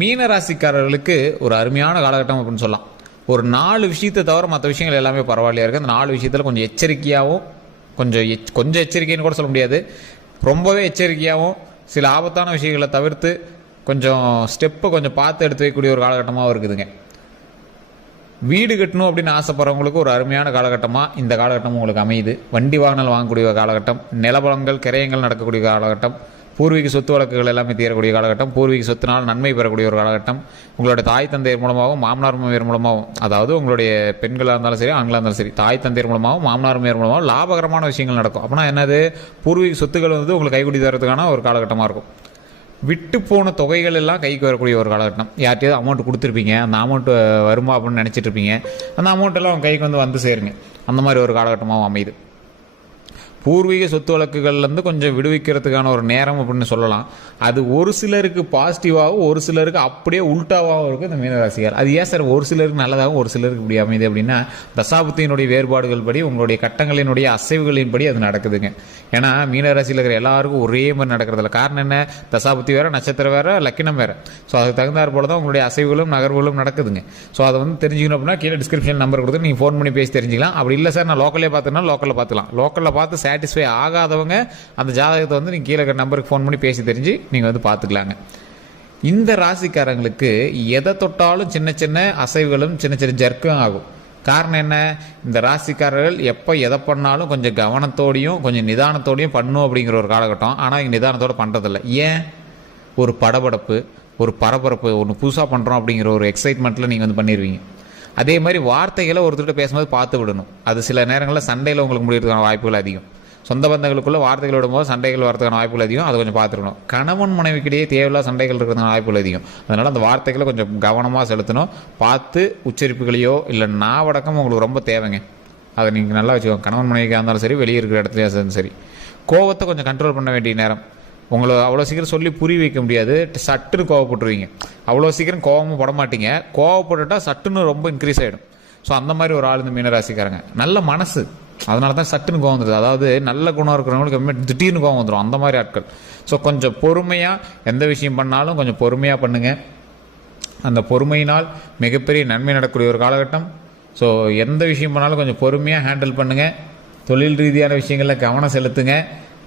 மீன ராசிக்காரர்களுக்கு ஒரு அருமையான காலகட்டம் அப்படின்னு சொல்லலாம். ஒரு 4 விஷயத்தை தவிர மற்ற விஷயங்கள் எல்லாமே பரவாயில்லையா இருக்குது. அந்த 4 விஷயத்தில் கொஞ்சம் எச்சரிக்கையாகவும் கொஞ்சம் எச்சரிக்கைன்னு கூட சொல்ல முடியாது, ரொம்பவே எச்சரிக்கையாகவும் சில ஆபத்தான விஷயங்களை தவிர்த்து கொஞ்சம் ஸ்டெப்பை கொஞ்சம் பார்த்து எடுத்து வைக்கக்கூடிய ஒரு காலகட்டமாக இருக்குதுங்க. வீடு கட்டணும் அப்படின்னு ஆசைப்படுறவங்களுக்கு ஒரு அருமையான காலகட்டமாக இந்த காலகட்டம் உங்களுக்கு அமையுது. வண்டி வாகனம் வாங்கக்கூடிய காலகட்டம், நிலபலங்கள் கிரயங்கள் நடக்கக்கூடிய காலகட்டம், பூர்வீக சொத்து வழக்குகள் எல்லாமே தீரக்கூடிய காலகட்டம், பூர்வீக சொத்தினால் நன்மை பெறக்கூடிய ஒரு காலகட்டம், உங்களுடைய தாய் தந்தையர் மூலமாகவும் மாமனார் மாமியார் மூலமாகவும், அதாவது உங்களுடைய பெண்களாக இருந்தாலும் சரி ஆண்களாக இருந்தாலும் சரி, தாய் தந்தையர் மூலமாகவும் மாமனார் மாமியார் மூலமாகவும் லாபகரமான விஷயங்கள் நடக்கும். அப்படின்னா என்னது, பூர்வீக சொத்துக்கள் வந்து உங்களுக்கு கைக்கூடி தரத்துக்கான ஒரு காலகட்டமாக இருக்கும். விட்டு போன தொகைகள் எல்லாம் கைக்கு வரக்கூடிய ஒரு காலகட்டம். யார்கிட்டயாவது அமௌண்ட் கொடுத்துருப்பீங்க, அந்த அமௌண்ட் வருமா அப்படின்னு நினச்சிட்டு இருப்பீங்க, அந்த அமௌண்ட் எல்லாம் கைக்கு வந்து சேருங்க. அந்த மாதிரி ஒரு காலகட்டமாகவும் அமையுது. பூர்வீக சொத்து வழக்குகள்லேருந்து கொஞ்சம் விடுவிக்கிறதுக்கான ஒரு நேரம் அப்படின்னு சொல்லலாம். அது ஒரு சிலருக்கு பாசிட்டிவாகவும் ஒரு சிலருக்கு அப்படியே உல்ட்டாவாகவும் இருக்குது இந்த மீனராசிக்கார். அது ஏன் சார் ஒரு சிலருக்கு நல்லதாகவும் ஒரு சிலருக்கு இப்படி அமையுது அப்படின்னா, தசாபுத்தியினுடைய வேறுபாடுகள் படி உங்களுடைய கட்டங்களினுடைய அசைவுகளின் படி அது நடக்குதுங்க. ஏன்னா மீனராசியில் இருக்கிற எல்லாருக்கும் ஒரே மாதிரி நடக்கிறதில்ல. காரணம் என்ன, தசாபுத்தி வேறு, நட்சத்திரம் வேறு, லக்கினம் வேறு. ஸோ அதுக்கு தகுந்தாற் போல தான் உங்களுடைய அசைவுகளும் நகர்வுகளும் நடக்குதுங்க. ஸோ அதை வந்து தெரிஞ்சுக்கணும் அப்படின்னா கீழே டிஸ்கிரிப்ஷன் நம்பர் கொடுத்து நீங்கள் ஃபோன் பண்ணி பேசி தெரிஞ்சிக்கலாம். அப்படி இல்லை சார் நான் லோக்கல்லே பார்த்துனா லோக்கலில் பார்த்துக்கலாம். லோக்கலில் பார்த்து சாட்டிஸ்ஃபை ஆகாதவங்க அந்த ஜாதகத்தை வந்து நீங்கள் கீழே நம்பருக்கு ஃபோன் பண்ணி பேசி தெரிஞ்சு நீங்கள் வந்து பார்த்துக்கலாங்க. இந்த ராசிக்காரங்களுக்கு எதை தொட்டாலும் சின்ன சின்ன அசைவுகளும் சின்ன சின்ன ஜர்க்கும் ஆகும். காரணம் என்ன, இந்த ராசிக்காரர்கள் எப்போ எதை பண்ணாலும் கொஞ்சம் கவனத்தோடையும் கொஞ்சம் நிதானத்தோடையும் பண்ணும் அப்படிங்கிற ஒரு காலகட்டம். ஆனால் இங்கே நிதானத்தோடு பண்ணுறதில்ல. ஏன், ஒரு படபடப்பு, ஒரு பரபரப்பு, ஒன்று புதுசாக பண்ணுறோம் அப்படிங்கிற ஒரு எக்ஸைட்மெண்ட்டில் நீங்கள் வந்து பண்ணிடுவீங்க. அதே மாதிரி வார்த்தைகளை ஒருத்தர்கிட்ட பேசும்போது பார்த்து விடணும். அது சில நேரங்களில் சண்டையில் உங்களுக்கு முடியறதுக்கான வாய்ப்புகள் அதிகம். சொந்த பந்தங்களுக்குள்ள வார்த்தைகள் விடும்போது சண்டைகள் வரதுக்கான வாய்ப்புகள் அதிகம். அதை கொஞ்சம் பார்த்துக்கணும். கணவன் மனைவிக்கிடையே தேவையில்லா சண்டைகள் இருக்கிறதுக்கான வாய்ப்புகள் அதிகம். அதனால் அந்த வார்த்தைகளை கொஞ்சம் கவனமாக செலுத்தணும். பார்த்து உச்சரிப்புகளையோ இல்லை நாவடக்கம் உங்களுக்கு ரொம்ப தேவைங்க. அதை நீங்கள் நல்லா வச்சுக்கோங்க. கணவன் மனைவிக்காக இருந்தாலும் சரி, வெளியே இருக்கிற இடத்துலையும் இருந்தாலும் சரி. கோவத்தை கொஞ்சம் கண்ட்ரோல் பண்ண வேண்டிய நேரம். உங்களை அவ்வளோ சீக்கிரம் சொல்லி புரிய வைக்க முடியாது. சட்டுன்னு கோவப்பட்டுருவீங்க. அவ்வளோ சீக்கிரம் கோவமும் பட மாட்டீங்க. கோவப்பட்டுட்டா சட்டுன்னு ரொம்ப இன்க்ரீஸ் ஆகிடும். ஸோ அந்த மாதிரி ஒரு ஆள் இந்த மீனராசிக்காரங்க. நல்ல மனசு, அதனால தான் சட்டுன்னு கோவம் வந்துடுது. அதாவது நல்ல குணம் இருக்கிறவங்களுக்கு திடீர்னு கோவம் வந்துடும். அந்த மாதிரி ஆட்கள். ஸோ கொஞ்சம் பொறுமையாக எந்த விஷயம் பண்ணாலும் கொஞ்சம் பொறுமையாக பண்ணுங்கள். அந்த பொறுமையினால் மிகப்பெரிய நன்மை நடக்கக்கூடிய ஒரு காலகட்டம். ஸோ எந்த விஷயம் பண்ணாலும் கொஞ்சம் பொறுமையாக ஹேண்டில் பண்ணுங்கள். தொழில் ரீதியான விஷயங்களில் கவனம் செலுத்துங்க.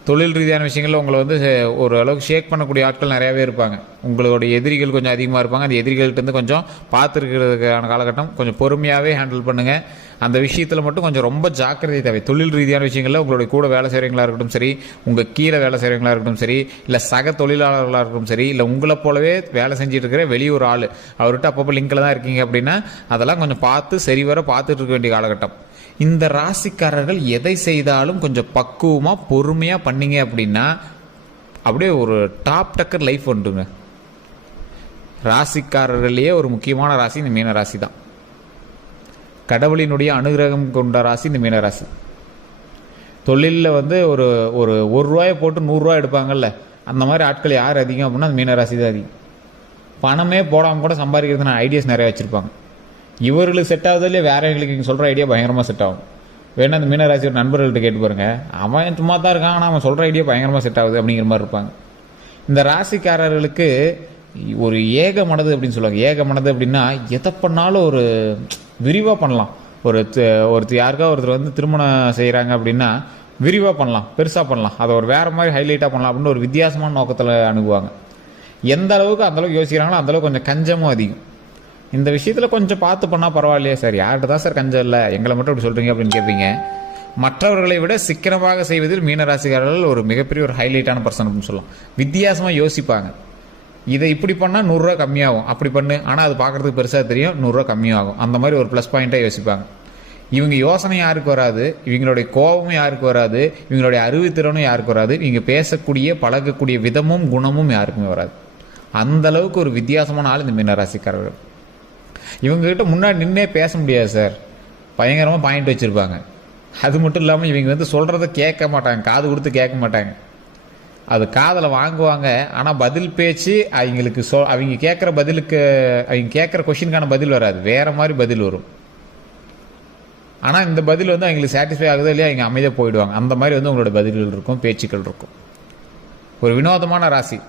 தொழில் ரீதியான விஷயங்களில் உங்களை வந்து ஓரளவுக்கு ஷேக் பண்ணக்கூடிய ஆட்கள் நிறையாவே இருப்பாங்க. உங்களுடைய எதிரிகள் கொஞ்சம் அதிகமாக இருப்பாங்க. அந்த எதிரிகள்கிட்ட கொஞ்சம் பார்த்துருக்கிறதுக்கான காலகட்டம். கொஞ்சம் பொறுமையாகவே ஹேண்டில் பண்ணுங்கள். அந்த விஷயத்தில் மட்டும் கொஞ்சம் ரொம்ப ஜாக்கிரதை தேவை. தொழில் ரீதியான விஷயங்களில் உங்களுடைய கூட வேலை செய்கிறவங்களா இருக்கட்டும் சரி, உங்கள் கீழே வேலை செய்கிறவங்களா இருக்கட்டும் சரி, இல்லை சக தொழிலாளர்களாக இருக்கட்டும் சரி, இல்லை உங்களை போலவே வேலை செஞ்சுட்டு இருக்கிற வெளியூர் ஆள், அவர்கிட்ட அப்பப்போ லிங்கில் தான் இருக்கீங்க அப்படின்னா அதெல்லாம் கொஞ்சம் பார்த்து சரிவர பார்த்துட்டு இருக்க வேண்டிய காலகட்டம். இந்த ராசிக்காரர்கள் எதை செய்தாலும் கொஞ்சம் பக்குவமாக பொறுமையாக பண்ணீங்க அப்படின்னா அப்படியே ஒரு டாப் டக்கர் லைஃப் வந்துடுங்க. ராசிக்காரர்களையே ஒரு முக்கியமான ராசி இந்த மீன ராசி தான். கடவுளினுடைய அனுகிரகம் கொண்ட ராசி இந்த மீனராசி. தொழிலில் வந்து ஒரு ரூபாயை போட்டு 100 ரூபா எடுப்பாங்கல்ல, அந்த மாதிரி ஆட்கள் யார் அதிகம் அப்படின்னா அந்த மீனராசி தான் அதிகம். பணமே போடாமல் கூட சம்பாதிக்கிறதுனா ஐடியாஸ் நிறையா வச்சுருப்பாங்க. இவர்களுக்கு செட் ஆகுதுலேயே வேற எங்களுக்கு நீங்கள் சொல்கிற ஐடியா பயங்கரமாக செட் ஆகும். வேணா அந்த மீனராசியோட நண்பர்கள்ட்ட கேட்டு பாருங்க, அவன் சும்மா தான் இருக்கான் ஆனால் அவன் சொல்கிற ஐடியா பயங்கரமாக செட் ஆகுது அப்படிங்கிற மாதிரி இருப்பாங்க. இந்த ராசிக்காரர்களுக்கு ஒரு ஏக மனது அப்படின்னு சொல்லுவாங்க. ஏக மனது அப்படின்னா எதை பண்ணாலும் ஒரு விரிவாக பண்ணலாம். ஒருத்தர் யாருக்கா ஒருத்தர் வந்து திருமணம் செய்கிறாங்க அப்படின்னா விரிவாக பண்ணலாம், பெருசாக பண்ணலாம், அதை ஒரு வேறு மாதிரி ஹைலைட்டாக பண்ணலாம் அப்படின்னு ஒரு வித்தியாசமான நோக்கத்தில் அணுகுவாங்க. எந்த அளவுக்கு அந்தளவுக்கு யோசிக்கிறாங்களோ அந்தளவுக்கு கொஞ்சம் கஞ்சமும் அதிகம். இந்த விஷயத்தில் கொஞ்சம் பார்த்து பண்ணால் பரவாயில்லையே சார், யார்கிட்ட தான் சார் கஞ்சம் இல்லை, எங்களை மட்டும் இப்படி சொல்கிறீங்க அப்படின்னு கேட்பீங்க. மற்றவர்களை விட சிக்கனமாக செய்வதில் மீனராசிக்காரர்கள் ஒரு மிகப்பெரிய ஒரு ஹைலைட்டான பர்சன் அப்படின்னு சொல்லலாம். வித்தியாசமாக யோசிப்பாங்க. இதை இப்படி பண்ணால் 100 ரூபா கம்மியாகும், அப்படி பண்ணு, ஆனால் அது பார்க்குறதுக்கு பெருசாக தெரியும், 100 ரூபா கம்மியாகும். அந்த மாதிரி ஒரு ப்ளஸ் பாயிண்ட்டாக யோசிப்பாங்க. இவங்க யோசனை யாருக்கு வராது, இவங்களுடைய கோபமும் யாருக்கு வராது, இவங்களுடைய அறிவுத்திறனும் யாருக்கு வராது, இவங்க பேசக்கூடிய பழகக்கூடிய விதமும் குணமும் யாருக்குமே வராது. அந்த அளவுக்கு ஒரு வித்தியாசமான ஆள் இந்த மீனராசிக்காரர்கள். இவங்ககிட்ட முன்னாடி நின்னே பேச முடியாது சார், பயங்கரமாக பாயிண்ட் வச்சுருப்பாங்க. அது மட்டும் இல்லாமல் இவங்க வந்து சொல்கிறத கேட்க மாட்டாங்க, காது கொடுத்து கேட்க மாட்டாங்க. அது காதில் வாங்குவாங்க, ஆனால் பதில் பேச்சு அவங்களுக்கு அவங்க கேட்குற பதிலுக்கு, அவங்க கேட்குற கொஷினுக்கான பதில் வராது, வேறு மாதிரி பதில் வரும். ஆனால் இந்த பதில் வந்து அவங்களுக்கு சாட்டிஸ்ஃபை ஆகுதோ இல்லையா, அவங்க அமைதியாக போயிடுவாங்க. அந்த மாதிரி வந்து உங்களோட பதில்கள் இருக்கும், பேச்சுக்கள் இருக்கும். ஒரு வினோதமான ராசி.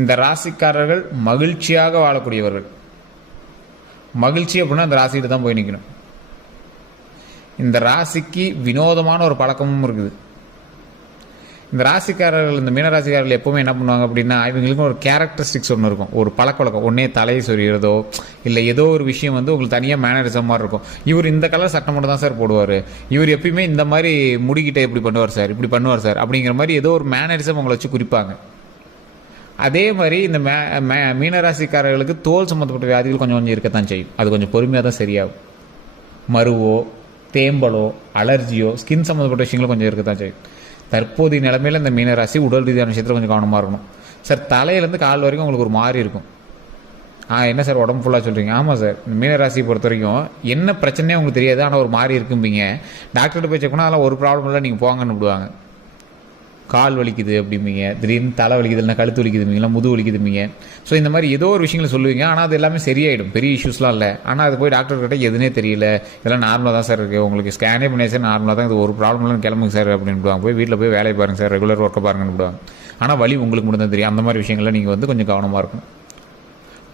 இந்த ராசிக்காரர்கள் மகிழ்ச்சியாக வாழக்கூடியவர்கள். மகிழ்ச்சி அப்படின்னா அந்த ராசிகிட்ட தான் போய் நிற்கணும். இந்த ராசிக்கு வினோதமான ஒரு பழக்கமும் இருக்குது. இந்த ராசிக்காரர்கள், இந்த மீனராசிக்காரர்கள் எப்பவுமே என்ன பண்ணுவாங்க அப்படின்னா, இவங்களுக்கு ஒரு கேரக்டரிஸ்டிக்ஸ் ஒன்று இருக்கும், ஒரு பழக்கவழக்கம். ஒன்றே தலையை சொறிகிறதோ இல்லை ஏதோ ஒரு விஷயம் வந்து உங்களுக்கு தனியாக மேனரிசம் மாதிரி இருக்கும். இவர் இந்த கலர் சட்டை மட்டும் தான் சார் போடுவார், இவர் எப்பயுமே இந்த மாதிரி முடிக்கிட்ட இப்படி பண்ணுவார் சார், இப்படி பண்ணுவார் சார் அப்படிங்கிற மாதிரி ஏதோ ஒரு மேனரிசம் உங்களை வச்சு குறிப்பாங்க. அதே மாதிரி இந்த மீனராசிக்காரர்களுக்கு தோல் சம்மந்தப்பட்ட வியாதிகள் கொஞ்சம் கொஞ்சம் இருக்கத்தான் செய்யும். அது கொஞ்சம் பொறுமையாக தான் சரியாகும். மருவோ, தேம்பலோ, அலர்ஜியோ, ஸ்கின் சம்மந்தப்பட்ட விஷயங்களும் கொஞ்சம் இருக்கத்தான் செய்யும். தற்போதைய நிலைமையில் இந்த மீனராசி உடல் ரீதியான விஷயத்தில் கொஞ்சம் கவனமாக இருக்கணும் சார். தலையிலேருந்து கால் வரைக்கும் உங்களுக்கு ஒரு மாதிரி இருக்கும். என்ன சார் உடம்பு ஃபுல்லாக சொல்கிறீங்க? ஆமாம் சார், இந்த மீனராசியை பொறுத்த வரைக்கும் என்ன பிரச்சனையே உங்களுக்கு தெரியாது, ஆனால் ஒரு மாதிரி இருக்கும்பீங்க. டாக்டர்கிட்ட போய் செக் பண்ணால் அதெல்லாம் ஒரு ப்ராப்ளம் இல்லை, நீங்கள் போங்கன்னு விடுவாங்க. கால் வலிக்குது அப்படிம்பீங்க, திடீர்னு தலை வலிக்குது, இல்லைனா கழுத்து வலிக்குதும்பீங்களா, முது வலிக்குதும்பீங்க. ஸோ இந்த மாதிரி ஏதோ ஒரு விஷயங்களை சொல்லுவீங்க, ஆனால் அது எல்லாமே சரியாயிடும், பெரிய இஷ்யூஸ்லாம் இல்லை. ஆனால் அது போய் டாக்டர்கிட்ட எதுனே தெரியல, இதெல்லாம் நார்மலாக தான் சார் இருக்குது, உங்களுக்கு ஸ்கேனே பண்ணி சார் நார்மலாக தான், இது ஒரு ப்ராப்ளம்லாம் கிளம்புங்க சார் அப்படின்னு போய் வீட்டில் போய் வேலையை பாருங்க சார், ரெகுலர் ஒர்க்கை பாருங்கன்னு விடுவாங்க. ஆனால் வலி உங்களுக்கு மட்டும் தான் தெரியும். அந்த மாதிரி விஷயங்கள்லாம் நீங்கள் வந்து கொஞ்சம் கவனமாக இருக்கணும்.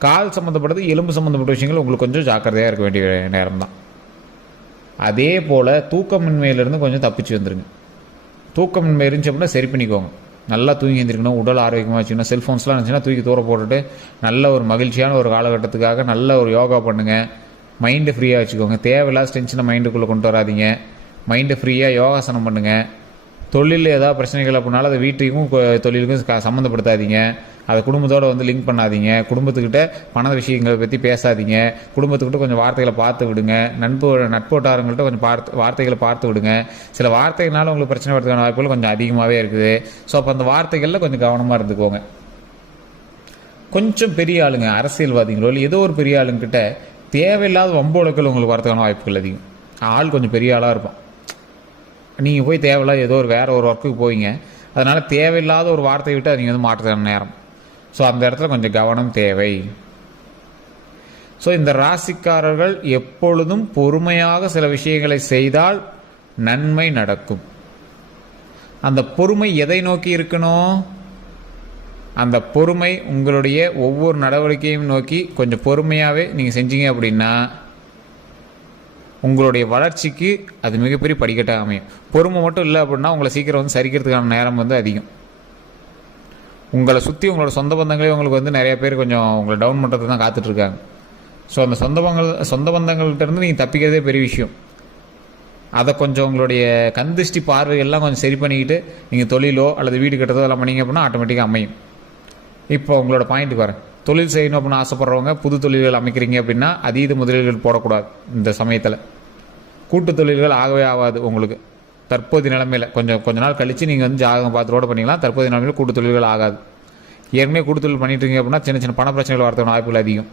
கால் சம்மந்தப்பட்டது, எலும்பு சம்மந்தப்பட்ட விஷயங்கள் உங்களுக்கு கொஞ்சம் ஜாக்கிரதையாக இருக்க வேண்டிய நேரம் தான். அதே போல் தூக்கமின்மையிலேருந்து கொஞ்சம் தப்பிச்சு வந்துருங்க. தூக்கமின்மை இருந்துச்சு அப்படின்னா சரி பண்ணிக்கோங்க. நல்லா தூங்கி எழுந்திருக்கணும், உடல் ஆரோக்கியமாக வச்சுக்கணும். செல்ஃபோன்ஸ்லாம் இருந்துச்சுன்னா தூக்கி தூர போட்டுட்டு நல்ல ஒரு மகிழ்ச்சியான ஒரு காலகட்டத்துக்காக நல்ல ஒரு யோகா பண்ணுங்கள். மைண்டை ஃப்ரீயாக வச்சுக்கோங்க. தேவையில்லாத டென்ஷனை மைண்டுக்குள்ளே கொண்டு வராதிங்க. மைண்டை ஃப்ரீயாக யோகாசனம் பண்ணுங்கள். தொழிலில் ஏதாவது பிரச்சனைகள் அப்படின்னாலும் அதை வீட்டுக்கும் தொழிலுக்கும் சம்மந்தப்படுத்தாதீங்க. அதை குடும்பத்தோடு வந்து லிங்க் பண்ணாதீங்க. குடும்பத்துக்கிட்ட பண விஷயங்களை பற்றி பேசாதீங்க. குடும்பத்துக்கிட்ட கொஞ்சம் வார்த்தைகளை பார்த்து விடுங்க. நட்போட்டாரங்கள்ட்ட கொஞ்சம் வார்த்தைகளை பார்த்து விடுங்க. சில வார்த்தைகளால் உங்களுக்கு பிரச்சனை வரதுக்கான வாய்ப்புகள் கொஞ்சம் அதிகமாகவே இருக்குது. ஸோ அப்போ அந்த வார்த்தைகளில் கொஞ்சம் கவனமாக இருந்துக்கோங்க. கொஞ்சம் பெரிய ஆளுங்க, அரசியல்வாதிகளோ இல்லை ஏதோ ஒரு பெரிய ஆளுங்கிட்ட தேவையில்லாத வம்போலக்கள் உங்களுக்கு வரதுக்கான வாய்ப்புகள் அதிகம். ஆள் கொஞ்சம் பெரிய ஆளாக இருப்பான். நீங்கள் போய் தேவையில்லாத ஏதோ ஒரு வேறு ஒரு ஒர்க்குக்கு போவீங்க. அதனால் தேவையில்லாத ஒரு வார்த்தையை விட்டு அதை நீங்கள் வந்து மாற்றுற நேரம். ஸோ அந்த இடத்துல கொஞ்சம் கவனம் தேவை. ஸோ இந்த ராசிக்காரர்கள் எப்பொழுதும் பொறுமையாக சில விஷயங்களை செய்தால் நன்மை நடக்கும். அந்த பொறுமை எதை நோக்கி இருக்கணும்? அந்த பொறுமை உங்களுடைய ஒவ்வொரு நடவடிக்கையும் நோக்கி கொஞ்சம் பொறுமையாகவே நீங்கள் செஞ்சீங்க அப்படின்னா உங்களுடைய வளர்ச்சிக்கு அது மிகப்பெரிய படிக்கட்டாக அமையும். பொறுமை மட்டும் இல்லை அப்படின்னா உங்களை சீக்கிரம் வந்து சரிக்கிறதுக்கான நேரம் வந்து அதிகம். உங்களை சுற்றி உங்களோட சொந்த பந்தங்களே உங்களுக்கு வந்து நிறைய பேர் கொஞ்சம் உங்களை டவுன் பண்ணுறது தான் காத்துட்ருக்காங்க. ஸோ அந்த சொந்த பந்தங்கள்கிட்டருந்து நீங்கள் தப்பிக்கிறதே பெரிய விஷயம். அதை கொஞ்சம் உங்களுடைய கந்திஷ்டி பார்வைகள்லாம் கொஞ்சம் சரி பண்ணிக்கிட்டு நீங்கள் தொழிலோ அல்லது வீடு கட்டுறதோ எல்லாம் பண்ணிங்க அப்படின்னா ஆட்டோமேட்டிக்காக அமையும். இப்போ உங்களோட பாயிண்ட்டுக்கு வரேன். தொழில் செய்யணும் அப்படின்னு ஆசைப்படுறவங்க புது தொழில்கள் அமைக்கிறீங்க அப்படின்னா அதீத முதலீடுகள் போடக்கூடாது. இந்த சமயத்தில் கூட்டு தொழில்கள் ஆகவே ஆகாது. உங்களுக்கு தற்போதைய நிலைமையில் கொஞ்ச நாள் கழித்து நீங்கள் வந்து ஜாதகம் பார்த்துரோட பண்ணிக்கலாம். தற்போதைய நிலைமையில் கூட்டு தொழில்கள் ஆகாது. ஏற்கனவே கூட்டு தொழில் பண்ணிட்டுருங்க அப்படின்னா சின்ன சின்ன பண பிரச்சனைகள் வரதுக்கான வாய்ப்புகள் அதிகம்.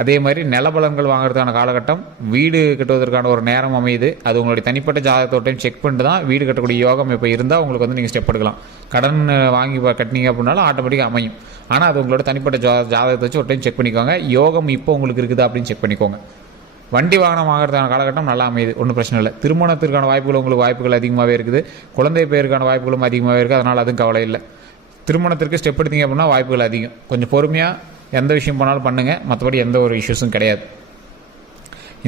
அதே மாதிரி நிலபலன்கள் வாங்குறதுக்கான காலகட்டம், வீடு கட்டுவதற்கான ஒரு நேரம் அமையுது. அது உங்களுடைய தனிப்பட்ட ஜாதகத்தோட்டையும் செக் பண்ணிட்டு தான் வீடு கட்டக்கூடிய யோகம் இப்போ இருந்தால் உங்களுக்கு வந்து நீங்கள் ஸ்டெப் எடுக்கலாம். கடன் வாங்கி கட்டினீங்க அப்படின்னாலும் ஆட்டோமேட்டிக்காக அமையும். ஆனால் அது உங்களோட தனிப்பட்ட ஜாதகத்தை வச்சு ஒரு டைம் செக் பண்ணிக்கோங்க. யோகம் இப்போ உங்களுக்கு இருக்குதா அப்படின்னு செக் பண்ணிக்கோங்க. வண்டி வாகனம் வாங்குறதுக்கான காலகட்டம் நல்லா அமையுது, ஒன்றும் பிரச்சனை இல்லை. திருமணத்திற்கான வாய்ப்புகள் உங்களுக்கு வாய்ப்புகள் அதிகமாகவே இருக்குது. குழந்தை பேருக்கான வாய்ப்புகளும் அதிகமாகவே இருக்குது. அதனால் அதுவும் கவலை இல்லை. திருமணத்திற்கு ஸ்டெப் எடுத்தீங்க அப்படின்னா வாய்ப்புகள் அதிகம். கொஞ்சம் பொறுமையாக எந்த விஷயம் பண்ணாலும் பண்ணுங்கள். மற்றபடி எந்த ஒரு இஷ்யூஸும் கிடையாது.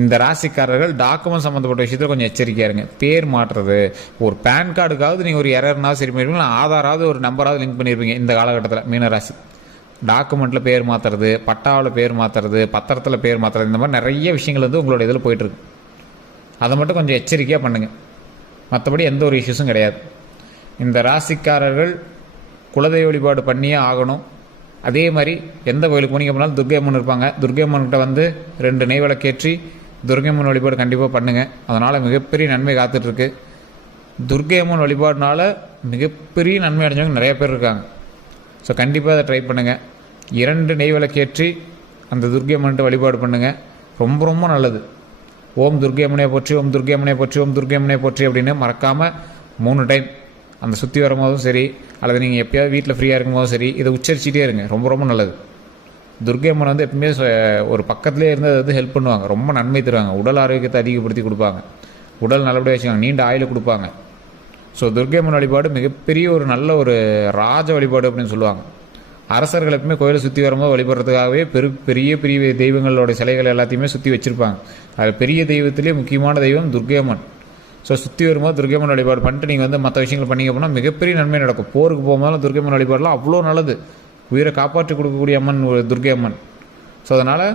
இந்த ராசிக்காரர்கள் டாக்குமெண்ட் சம்மந்தப்பட்ட விஷயத்தில் கொஞ்சம் எச்சரிக்கையாக இருங்க. பேர் மாற்றுறது, ஒரு பேன் கார்டுக்காவது நீங்கள் ஒரு எரர்னாவது சரி பண்ணியிருப்பீங்க, ஆதாராவது ஒரு நம்பராவது லிங்க் பண்ணியிருப்பீங்க. இந்த காலகட்டத்தில் மீனராசி டாக்குமெண்ட்டில் பேர் மாற்றுறது, பட்டாவில் பேர் மாற்றுறது, பத்திரத்தில் பேர் மாற்றுறது, இந்த மாதிரி நிறைய விஷயங்கள் வந்து உங்களோட இதில் போயிட்டுருக்கு. அதை மட்டும் கொஞ்சம் எச்சரிக்கையாக பண்ணுங்கள். மற்றபடி எந்த ஒரு இஷ்யூஸும் கிடையாது. இந்த ராசிக்காரர்கள் குலதெய்வ வழிபாடு பண்ணியே ஆகணும். அதே மாதிரி எந்த கோயிலுக்கு போனீங்க அப்படின்னாலும் துர்க்கை அம்மன் இருப்பாங்க. துர்க்கை அம்மன்கிட்ட வந்து 2 நெய் விளக்கேற்றி துர்க்கை அம்மன் வழிபாடு கண்டிப்பாக பண்ணுங்கள். அதனால் மிகப்பெரிய நன்மை காத்துட்ருக்கு. துர்க்கை அம்மன் வழிபாடுனால மிகப்பெரிய நன்மை அடைஞ்சவங்க நிறைய பேர் இருக்காங்க. ஸோ கண்டிப்பாக அதை ட்ரை பண்ணுங்கள். 2 நெய் விளக்கேற்றி அந்த துர்க்கை அம்மன்கிட்ட வழிபாடு பண்ணுங்கள். ரொம்ப ரொம்ப நல்லது. ஓம் துர்க்கை அம்மனை போற்றி, ஓம் துர்க்கை அம்மனை போற்றி, ஓம் துர்க்கை அம்மனை போற்றி அப்படின்னு மறக்காமல் 3 டைம் அந்த சுற்றி வரும்போதும் சரி, அல்லது நீங்கள் எப்போயாவது வீட்டில் ஃப்ரீயாக இருக்கும்போதும் சரி, இதை உச்சரிச்சிட்டே இருங்க. ரொம்ப ரொம்ப நல்லது. துர்க்கை அம்மன் வந்து எப்பவுமே ஒரு பக்கத்துலேயே இருந்து அதை வந்து ஹெல்ப் பண்ணுவாங்க. ரொம்ப நன்மை தருவாங்க. உடல் ஆரோக்கியத்தை அதிகப்படுத்தி கொடுப்பாங்க. உடல் நல்லபடியாக வச்சுக்காங்க. நீண்ட ஆயுள் கொடுப்பாங்க. ஸோ துர்க்கை அம்மன் வழிபாடு மிகப்பெரிய ஒரு நல்ல ஒரு ராஜ வழிபாடு அப்படின்னு சொல்லுவாங்க. அரசர்கள் எப்பவுமே கோயிலை சுற்றி வரும்போது வழிபடுறதுக்காகவே பெரிய பெரிய தெய்வங்களோட சிலைகள் எல்லாத்தையுமே சுற்றி வச்சுருப்பாங்க. அது பெரிய தெய்வத்திலே முக்கியமான தெய்வம் துர்க்கை அம்மன். ஸோ சுற்றி வரும்போது துர்க்கை அம்மன் வழிபாடு பண்ணிட்டு நீங்கள் வந்து மற்ற விஷயங்கள் பண்ணிங்க அப்படின்னா மிகப்பெரிய நன்மை நடக்கும். போருக்கு போகும்போது துர்க்கை அம்மன் வழிபாடலாம் அவ்வளோ நல்லது. உயிரை காப்பாற்றி கொடுக்கக்கூடிய அம்மன் ஒரு துர்க்கை அம்மன். ஸோ அதனால்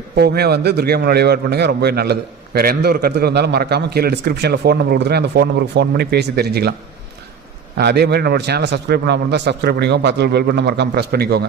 எப்போவுமே வந்து துர்க்கை அம்மன் வழிபாடு பண்ணுங்கள், ரொம்பவே நல்லது. வேறு எந்த ஒரு கருத்துக்கள் இருந்தாலும் மறக்காமல் கீழே டிஸ்கிரிப்ஷனில் ஃபோன் நம்பர் கொடுத்துருங்க, அந்த ஃபோன் நம்பருக்கு ஃபோன் பண்ணி பேசி தெரிஞ்சுக்கலாம். அதே மாதிரி நம்மளோட சேனலை சப்ஸ்கிரைப் பண்ணாமல் இருந்தால் சப்ஸ்கிரைப் பண்ணிக்கோங்க, பக்கத்தில் பெல் பட்டனை மறக்காமல் ப்ரெஸ் பண்ணிக்கோங்க.